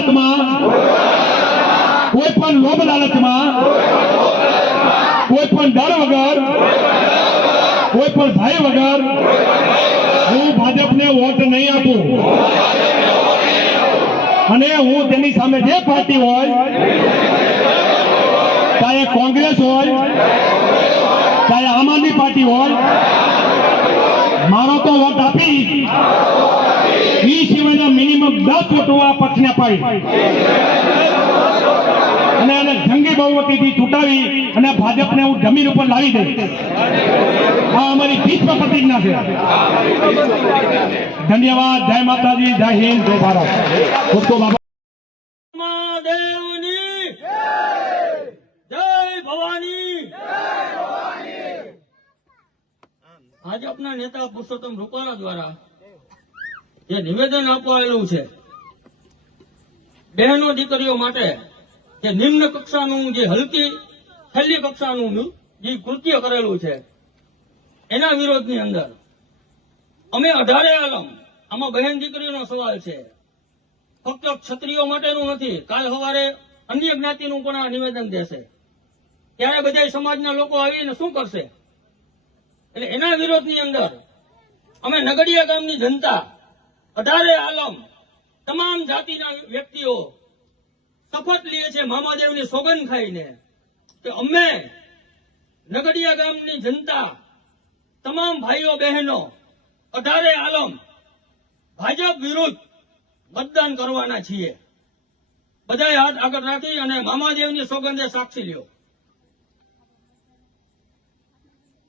લાલચમાં, કોઈ પણ લોભ લાલચમાં, કોઈ પણ ડર વગર, કોઈ પણ ભય વગર હું ભાજપને વોટ નહીં આપું। અને હું તેની સામે જે પાર્ટી હોય, ચાહે કોંગ્રેસ હોય, ચાહે આમ આદમી પાર્ટી હોય, મારો તો વોટ આપી એ સિવાયના મિનિમમ 10 વોટો આ પક્ષને અપાઈ અને એને જંગી બહુમતીથી ચૂંટાવી અને ભાજપને હું જમીન ઉપર લાવી દઈશ। આ અમારી ભીષ્મ પ્રતિજ્ઞા છે। ધન્યવાદ। જય માતાજી, જય હિન્દ, જય ભારત। ખૂબ ખૂબ આભાર। મહાદેવની જય ભવાની। ભાજપના નેતા પુરુષોત્તમ રૂપાલા દ્વારા જે નિવેદન અપાયેલું છે, બહેનો દીકરીઓ માટે જે નિમ્ન કક્ષાનું, જે હલકી છેલ્લી કક્ષાનું જે કૃત્ય કરેલું છે, એના વિરોધની અંદર અમે 18 આલમ, આમાં બહેન દીકરીઓનો સવાલ છે, ફક્ત ક્ષત્રિયો માટેનું નથી। કાલ સવારે અન્ય જ્ઞાતિનું પણ આ નિવેદન દેશે, ત્યારે બધા સમાજના લોકો આવીને શું કરશે? એટલે એના વિરોધની અંદર અમે નગડિયા ગામની જનતા 18 આલમ તમામ જાતિના વ્યક્તિઓ શપથ લે છે, મામાદેવની સોગંદ ખાઈને, કે અમે નગડિયા ગામની જનતા તમામ ભાઈઓ બહેનો 18 આલમ ભાજપ વિરુદ્ધ મતદાન કરવાના છીએ। બધાએ હાથ આગળ રાખી અને મામાદેવની સોગંદે સાક્ષી લ્યો।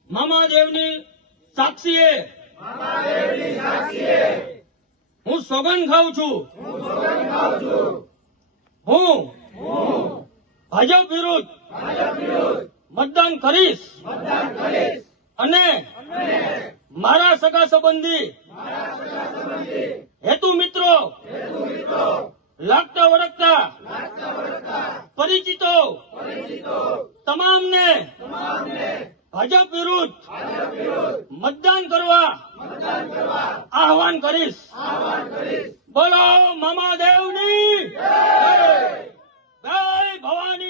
મામાદેવની સાક્ષીએ હું સોગંદ ખાઉં છું, હું ભાજપ વિરુદ્ધ મતદાન કરીશ અને મારા સગા સંબંધી હેતુ મિત્રો, લાગતા વળગતા પરિચિતો તમામને ભાજપ વિરુદ્ધ મતદાન કરવા આહવાન કરીશ। બોલો મામાદેવની જય ભવાની।